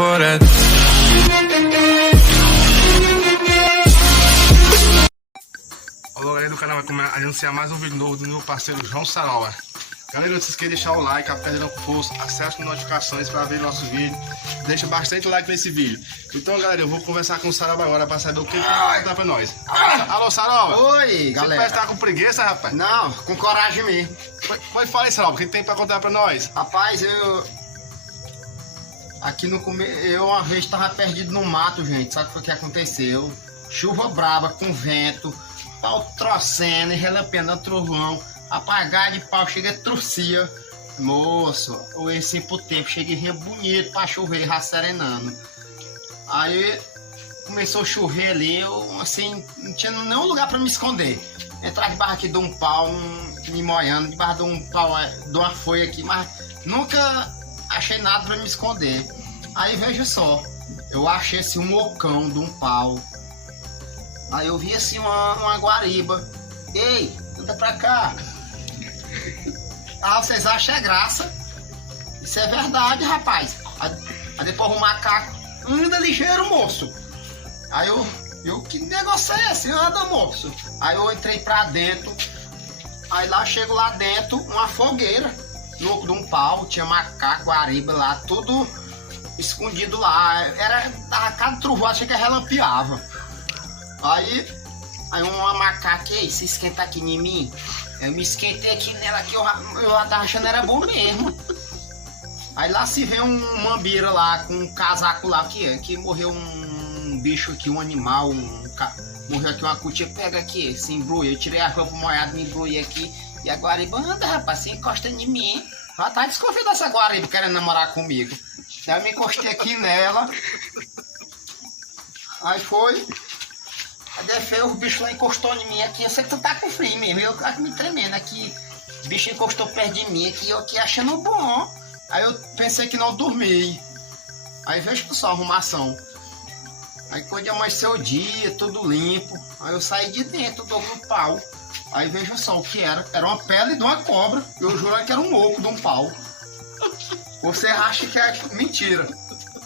for that. Olá, galera do canal, vai anunciar mais um vídeo novo do meu parceiro João Saroba. Galera, não se esqueça de deixar o like, aperta com força, acesse as notificações para ver nossos vídeos. Deixa bastante like nesse vídeo. Então, galera, eu vou conversar com o Saroba agora para saber o que ele tem pra contar pra nós. Alô, Saroba! Oi, galera! Você parece estar com preguiça, rapaz? Não, com coragem mesmo. Fala aí, Saroba, o que tem pra contar pra nós? Rapaz, aqui no começo, eu uma vez tava perdido no mato, gente. Sabe o que aconteceu? Chuva braba, com vento, pau trocendo e relampeando trovão. Apagar de pau, chega trucia. Moço, eu esse pro tempo, cheguei bonito pra chover, já serenando. Aí começou a chover ali, eu assim, não tinha nenhum lugar pra me esconder. Entrar debaixo aqui de um pau, me molhando, debaixo de um pau, de uma folha aqui, mas nunca achei nada pra me esconder. Aí veja só, eu achei assim um ocão de um pau. Aí eu vi assim uma guariba. Ei, anda pra cá. Ah, vocês acham graça? Isso é verdade, rapaz. Aí depois o macaco, anda ligeiro, moço. Aí eu que negócio é esse? Anda, moço. Aí eu entrei pra dentro. Aí lá, chego lá dentro, uma fogueira. Louco de um pau, tinha macaco, guariba lá, tudo escondido lá. Tava cada trovoada, achei que relampeava. Aí uma macaca, se esquenta aqui em mim. Eu me esquentei aqui nela, que eu já tava achando era bom mesmo. Aí lá se vê um mambira lá, com um casaco lá, que morreu um bicho aqui, um animal, morreu aqui uma cutia, pega aqui, se embrulha. Eu tirei a roupa molhada, me embrulhei aqui, e a guariba anda, rapaz, se encosta em mim. Já tá desconfiado dessa guariba querendo namorar comigo. Aí eu me encostei aqui nela, aí foi. Aí o bicho lá encostou em mim aqui, eu sei que tu tá com frio mesmo, eu aqui me tremendo aqui, o bicho encostou perto de mim aqui, eu aqui achando bom. Aí eu pensei que não dormi, aí vejo só a arrumação. Aí quando amanheceu o dia, tudo limpo, aí eu saí de dentro do pau, aí veja só o que era uma pele de uma cobra, eu juro que era um oco de um pau. Você acha que é mentira.